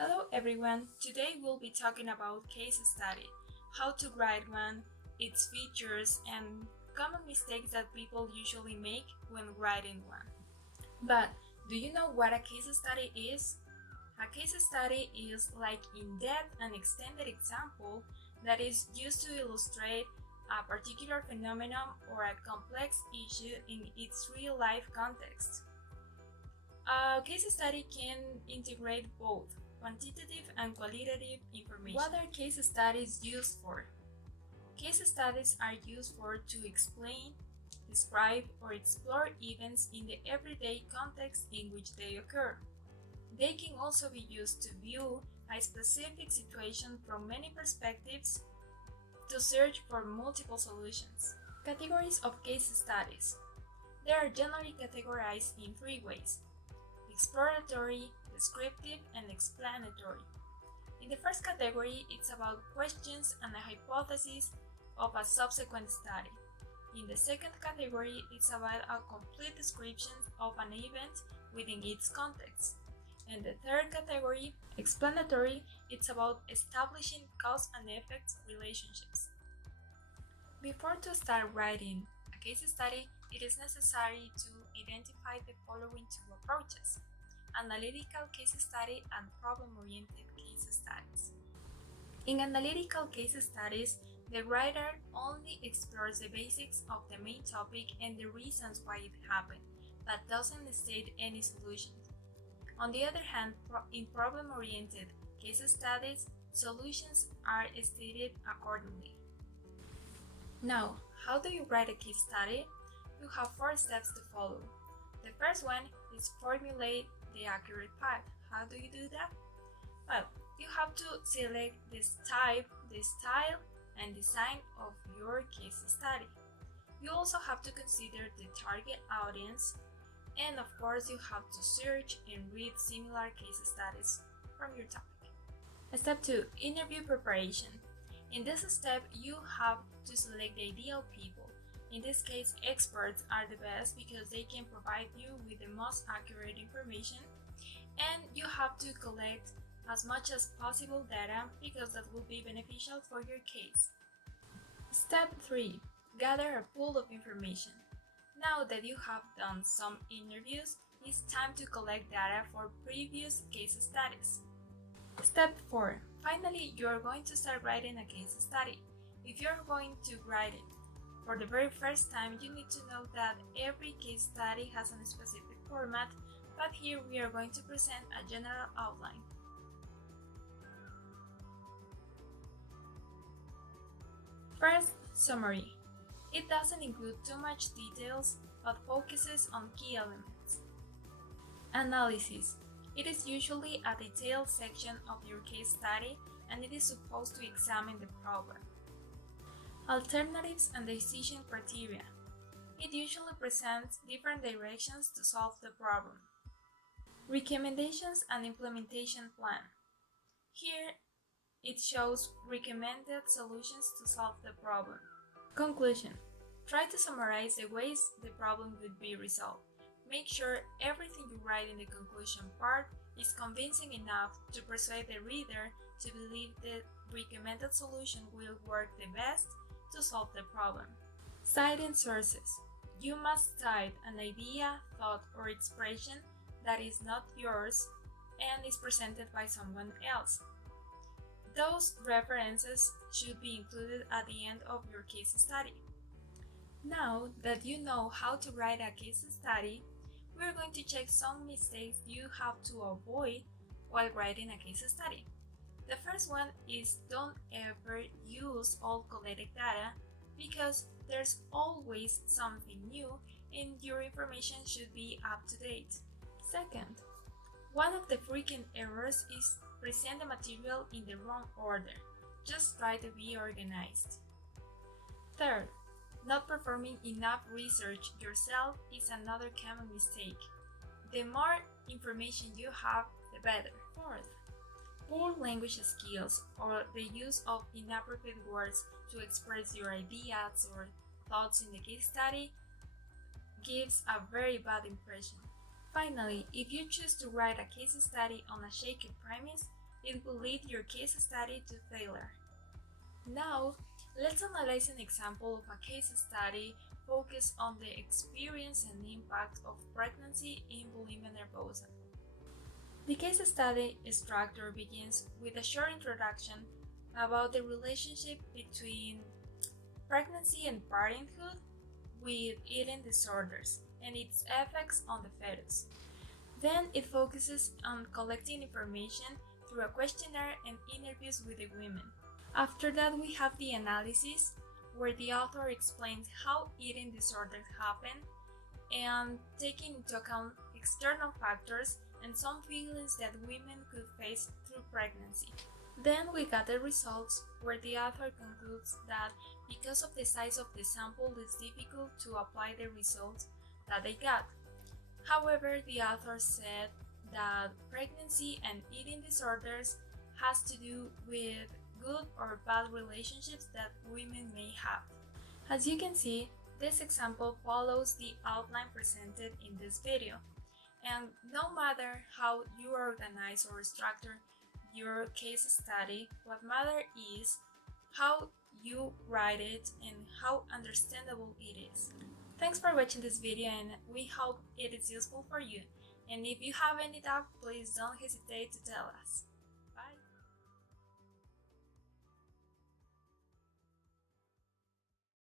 Hello everyone, today we'll be talking about case study, how to write one, its features, and common mistakes that people usually make when writing one. But do you know what a case study is? A case study is like in-depth and extended example that is used to illustrate a particular phenomenon or a complex issue in its real-life context. A case study can integrate both quantitative and qualitative information. What are case studies used for? Case studies are used for to explain, describe, or explore events in the everyday context in which they occur. They can also be used to view a specific situation from many perspectives to search for multiple solutions. Categories of case studies. They are generally categorized in three ways: exploratory, descriptive, and explanatory. In the first category, it's about questions and a hypothesis of a subsequent study. In the second category, it's about a complete description of an event within its context. And the third category, explanatory, it's about establishing cause and effect relationships. Before to start writing a case study, it is necessary to identify the following two approaches: analytical case study and problem-oriented case studies. In analytical case studies, the writer only explores the basics of the main topic and the reasons why it happened, but doesn't state any solutions. On the other hand, in problem-oriented case studies, solutions are stated accordingly. Now, how do you write a case study? You have 4 steps to follow. The first one is formulate the accurate path. How do you do that? Well, you have to select this type, the style, and design of your case study. You also have to consider the target audience, and of course you have to search and read similar case studies from your topic. Step 2. Interview preparation. In this step, you have to select the ideal people. In this case, experts are the best because they can provide you with the most accurate information, and you have to collect as much as possible data because that will be beneficial for your case. Step 3. Gather a pool of information. Now that you have done some interviews, it's time to collect data for previous case studies. Step 4. Finally, you are going to start writing a case study. If you're going to write it for the very first time, you need to know that every case study has a specific format, but here we are going to present a general outline. First, summary. It doesn't include too much details, but focuses on key elements. Analysis. It is usually a detailed section of your case study, and it is supposed to examine the problem. Alternatives and decision criteria. It usually presents different directions to solve the problem. Recommendations and implementation plan. Here, it shows recommended solutions to solve the problem. Conclusion. Try to summarize the ways the problem could be resolved. Make sure everything you write in the conclusion part is convincing enough to persuade the reader to believe the recommended solution will work the best to solve the problem. Citing sources. You must cite an idea, thought, or expression that is not yours and is presented by someone else. Those references should be included at the end of your case study. Now that you know how to write a case study, we're going to check some mistakes you have to avoid while writing a case study. The first one is don't ever use all collected data because there's always something new and your information should be up to date. Second, one of the frequent errors is present the material in the wrong order. Just try to be organized. Third, not performing enough research yourself is another common mistake. The more information you have, the better. Fourth, poor language skills or the use of inappropriate words to express your ideas or thoughts in the case study gives a very bad impression. Finally, if you choose to write a case study on a shaky premise, it will lead your case study to failure. Now, let's analyze an example of a case study focused on the experience and impact of pregnancy in bulimia nervosa. The case study structure begins with a short introduction about the relationship between pregnancy and parenthood with eating disorders and its effects on the fetus. Then it focuses on collecting information through a questionnaire and interviews with the women. After that, we have the analysis, where the author explains how eating disorders happen and taking into account external factors and some feelings that women could face through pregnancy. Then we got the results, where the author concludes that because of the size of the sample, it's difficult to apply the results that they got. However, the author said that pregnancy and eating disorders has to do with good or bad relationships that women may have. As you can see, this example follows the outline presented in this video, and no matter how you organize or structure your case study, what matters is how you write it and how understandable it is. Thanks for watching this video, and we hope it is useful for you. And if you have any doubt, please don't hesitate to tell us.